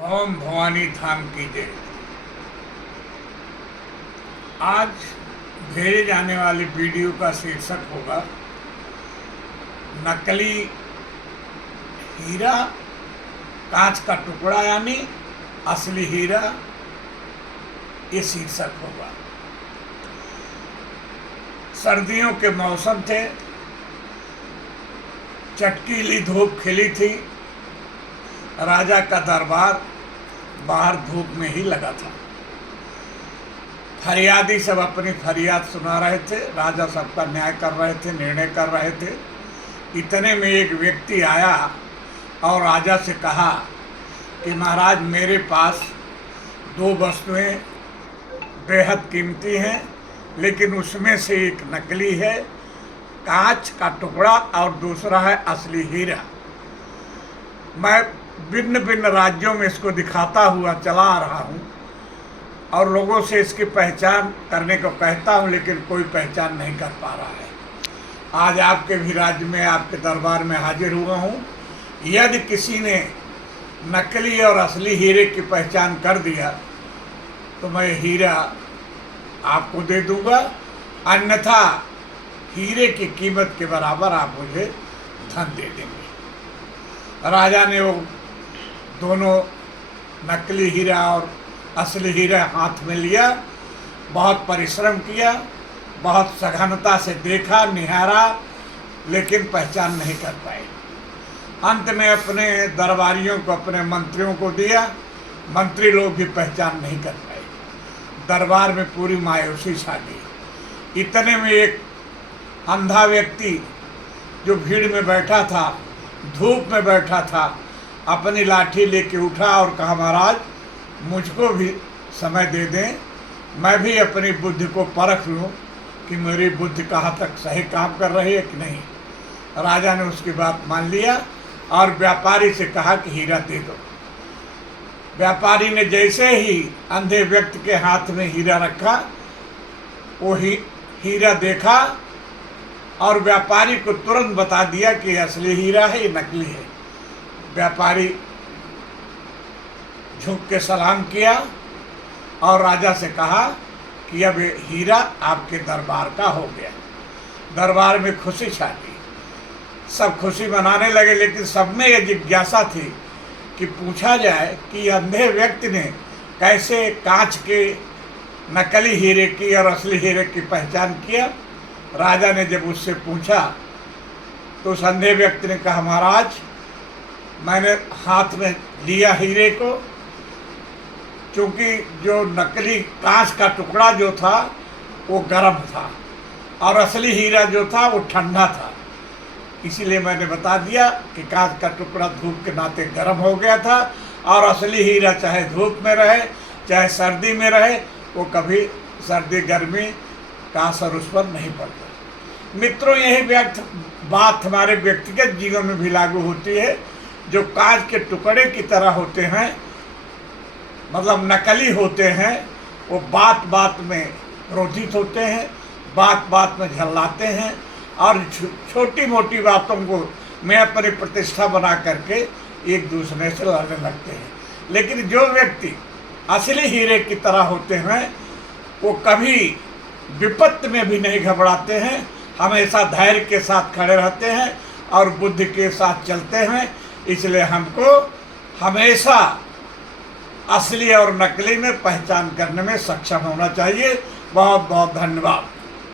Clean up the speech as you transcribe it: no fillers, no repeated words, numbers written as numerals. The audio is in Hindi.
ओम भवानी धाम की जय। आज भेजे जाने वाली वीडियो का शीर्षक होगा नकली हीरा, कांच का टुकड़ा यानी असली हीरा, ये शीर्षक होगा। सर्दियों के मौसम थे, चटकीली धूप खिली थी, राजा का दरबार बाहर धूप में ही लगा था। फरियादी सब अपनी फरियाद सुना रहे थे, राजा सबका न्याय कर रहे थे, निर्णय कर रहे थे। इतने में एक व्यक्ति आया और राजा से कहा कि महाराज, मेरे पास दो वस्तुएं बेहद कीमती हैं, लेकिन उसमें से एक नकली है, कांच का टुकड़ा, और दूसरा है असली हीरा। मैं भिन्न भिन्न राज्यों में इसको दिखाता हुआ चला आ रहा हूँ और लोगों से इसकी पहचान करने को कहता हूँ, लेकिन कोई पहचान नहीं कर पा रहा है। आज आपके भी राज्य में, आपके दरबार में हाजिर हुआ हूँ। यदि किसी ने नकली और असली हीरे की पहचान कर दिया तो मैं हीरा आपको दे दूँगा, अन्यथा हीरे की कीमत के बराबर आप मुझे धन दे देंगे। राजा ने वो दोनों नकली हीरा और असली हीरा हाथ में लिया, बहुत परिश्रम किया, बहुत सघनता से देखा, निहारा, लेकिन पहचान नहीं कर पाए। अंत में अपने दरबारियों को, अपने मंत्रियों को दिया, मंत्री लोग भी पहचान नहीं कर पाए। दरबार में पूरी मायूसी छा गई। इतने में एक अंधा व्यक्ति जो भीड़ में बैठा था, धूप में बैठा था, अपनी लाठी लेके उठा और कहा, महाराज मुझको भी समय दे दें, मैं भी अपनी बुद्धि को परख लूं कि मेरी बुद्धि कहाँ तक सही काम कर रही है कि नहीं। राजा ने उसकी बात मान लिया और व्यापारी से कहा कि हीरा दे दो। व्यापारी ने जैसे ही अंधे व्यक्ति के हाथ में हीरा रखा, वो हीरा देखा और व्यापारी को तुरंत बता दिया कि असली हीरा है, ये नकली है। व्यापारी झुक के सलाम किया और राजा से कहा कि अब हीरा आपके दरबार का हो गया। दरबार में खुशी छा गई, सब खुशी मनाने लगे, लेकिन सब में यह जिज्ञासा थी कि पूछा जाए कि अंधे व्यक्ति ने कैसे कांच के नकली हीरे की और असली हीरे की पहचान किया। राजा ने जब उससे पूछा तो उस अंधे व्यक्ति ने कहा, महाराज मैंने हाथ में लिया हीरे को, क्योंकि जो नकली कांच का टुकड़ा जो था वो गर्म था और असली हीरा जो था वो ठंडा था, इसीलिए मैंने बता दिया कि कांच का टुकड़ा धूप के नाते गर्म हो गया था और असली हीरा चाहे धूप में रहे चाहे सर्दी में रहे, वो कभी सर्दी गर्मी का असर उस पर नहीं पड़ता। मित्रों, यही बात हमारे व्यक्तिगत जीवन में भी लागू होती है। जो कांच के टुकड़े की तरह होते हैं, मतलब नकली होते हैं, वो बात बात में क्रोधित होते हैं, बात बात में झल्लाते हैं और छोटी मोटी बातों को मैं अपनी प्रतिष्ठा बना करके एक दूसरे से लड़ने लगते हैं। लेकिन जो व्यक्ति असली हीरे की तरह होते हैं, वो कभी विपत्ति में भी नहीं घबराते हैं, हमेशा धैर्य के साथ खड़े रहते हैं और बुद्धि के साथ चलते हैं। इसलिए हमको हमेशा असली और नकली में पहचान करने में सक्षम होना चाहिए। बहुत बहुत धन्यवाद।